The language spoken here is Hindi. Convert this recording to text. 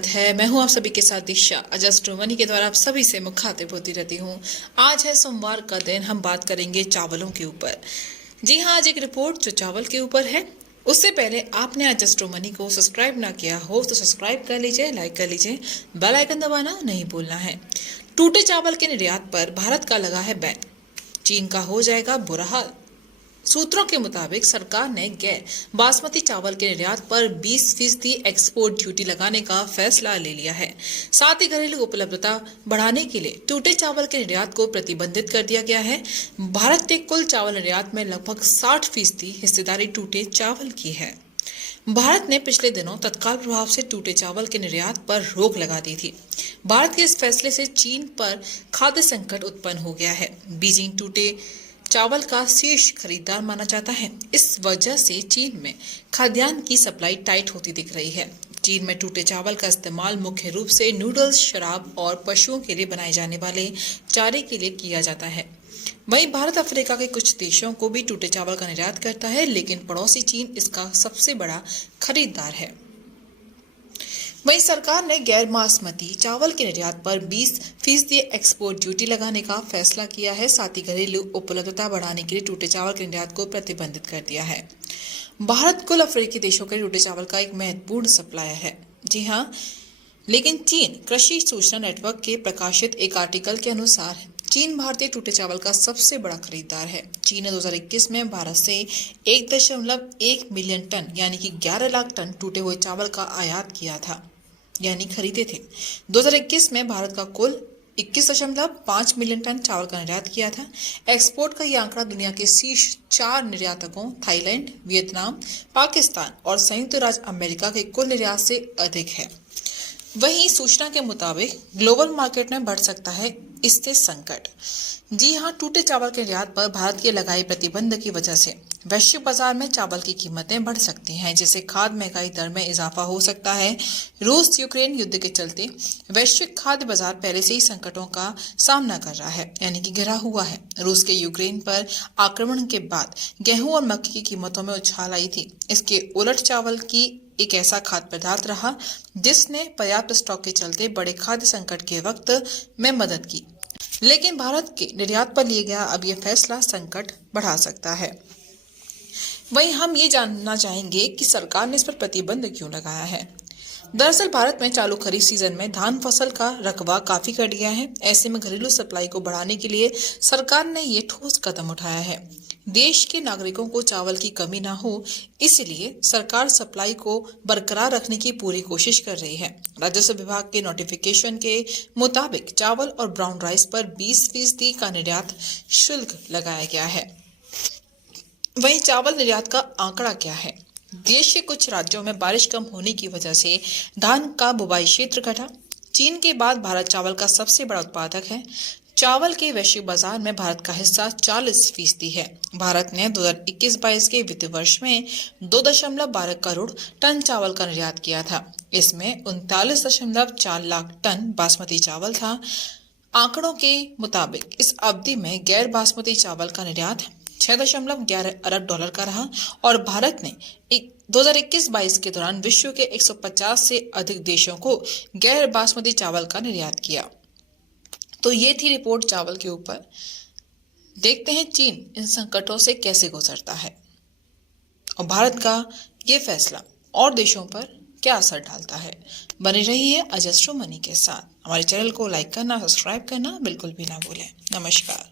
स्वागत है। मैं हूं आप सभी के साथ दिशा। अजस्ट्रो मनी के द्वारा आप सभी से मुखातिब होती रहती हूं। आज है सोमवार का दिन। हम बात करेंगे चावलों के ऊपर। जी हां, आज एक रिपोर्ट जो चावल के ऊपर है। उससे पहले आपने अजस्ट्रो मनी को सब्सक्राइब ना किया हो तो सब्सक्राइब कर लीजिए, लाइक कर लीजिए, बेल आइकन दबाना नहीं भूलना है। टूटे चावल के निर्यात पर भारत का लगा है बैन। चीन का हो जाएगा बुरा हाल। सूत्रों के मुताबिक सरकार ने गैर बासमती चावल के निर्यात पर 20% एक्सपोर्ट ड्यूटी लगाने का फैसला ले लिया है। साथ ही घरेलू उपलब्धता बढ़ाने के लिए टूटे चावल के निर्यात को प्रतिबंधित कर दिया गया है। भारत के कुल चावल निर्यात में लगभग 60% हिस्सेदारी टूटे चावल की है। भारत ने पिछले दिनों तत्काल प्रभाव से टूटे चावल के निर्यात पर रोक लगा दी थी। भारत के इस फैसले से चीन पर खाद्य संकट उत्पन्न हो गया है। बीजिंग टूटे चावल का शीर्ष खरीदार माना जाता है। इस वजह से चीन में खाद्यान्न की सप्लाई टाइट होती दिख रही है। चीन में टूटे चावल का इस्तेमाल मुख्य रूप से नूडल्स, शराब और पशुओं के लिए बनाए जाने वाले चारे के लिए किया जाता है। वहीं भारत अफ्रीका के कुछ देशों को भी टूटे चावल का निर्यात करता है, लेकिन पड़ोसी चीन इसका सबसे बड़ा खरीदार है। वहीं सरकार ने गैर बासमती चावल के निर्यात पर 20% एक्सपोर्ट ड्यूटी लगाने का फैसला किया है। साथ ही घरेलू उपलब्धता बढ़ाने के लिए टूटे चावल के निर्यात को प्रतिबंधित कर दिया है। भारत कुल अफ्रीकी देशों के टूटे चावल का एक महत्वपूर्ण सप्लायर है। जी हां, लेकिन चीन कृषि सूचना नेटवर्क के प्रकाशित एक आर्टिकल के अनुसार चीन भारतीय टूटे चावल का सबसे बड़ा खरीदार है। चीन ने 2021 में भारत से 1.1 मिलियन टन यानी कि 11 लाख टन टूटे हुए चावल का आयात किया था, यानी खरीदे थे। 2021 में भारत का कुल 21.5 मिलियन टन चावल का निर्यात किया था। एक्सपोर्ट का यह आंकड़ा दुनिया के शीर्ष 4 निर्यातकों थाईलैंड, वियतनाम, पाकिस्तान और संयुक्त राज्य अमेरिका के कुल निर्यात से अधिक है। वहीं सूचना के मुताबिक ग्लोबल मार्केट में बढ़ सकता है इससे संकट। जी हां, टूटे चावल के निर्यात पर भारत के लगाए प्रतिबंध की वजह से वैश्विक बाजार में चावल की कीमतें बढ़ सकती हैं, जिससे खाद्य महंगाई दर में इजाफा हो सकता है। रूस यूक्रेन युद्ध के चलते वैश्विक खाद्य बाजार पहले से ही संकटों का सामना कर रहा है, यानी कि घिरा हुआ है। रूस के यूक्रेन पर आक्रमण के बाद गेहूं और मक्की की कीमतों में उछाल आई थी। इसके उलट चावल की एक ऐसा खाद्य पदार्थ रहा जिसने पर्याप्त स्टॉक के चलते बड़े खाद्य संकट के वक्त में मदद की। लेकिन भारत के निर्यात पर लिया गया अब यह फैसला संकट बढ़ा सकता है। वहीं हम ये जानना चाहेंगे कि सरकार ने इस पर प्रतिबंध क्यों लगाया है। दरअसल भारत में चालू खरीफ सीजन में धान फसल का रकबा काफी घट गया है। ऐसे में घरेलू सप्लाई को बढ़ाने के लिए सरकार ने ये ठोस कदम उठाया है। देश के नागरिकों को चावल की कमी ना हो, इसलिए सरकार सप्लाई को बरकरार रखने की पूरी कोशिश कर रही है। राजस्व विभाग के नोटिफिकेशन के मुताबिक चावल और ब्राउन राइस पर 20% का निर्यात शुल्क लगाया गया है। वहीं चावल निर्यात का आंकड़ा क्या है। देश के कुछ राज्यों में बारिश कम होने की वजह से धान का बुवाई क्षेत्र घटा। चीन के बाद भारत चावल का सबसे बड़ा उत्पादक है। चावल के वैश्विक बाजार में भारत का हिस्सा 40% है। भारत ने 2021-22 के वित्त वर्ष में 2.12 करोड़ टन चावल का निर्यात किया था। इसमें 39.4 लाख टन बासमती चावल था। आंकड़ों के मुताबिक इस अवधि में गैर बासमती चावल का निर्यात 6.11 अरब डॉलर का रहा और भारत ने 2021-22 के दौरान विश्व के 150 से अधिक देशों को गैर बासमती चावल का निर्यात किया। तो ये थी रिपोर्ट चावल के ऊपर। देखते हैं चीन इन संकटों से कैसे गुजरता है और भारत का ये फैसला और देशों पर क्या असर डालता है। बने रहिए अजस्ट्रो मनी के साथ। हमारे चैनल को लाइक करना, सब्सक्राइब करना बिल्कुल भी ना भूलें। नमस्कार।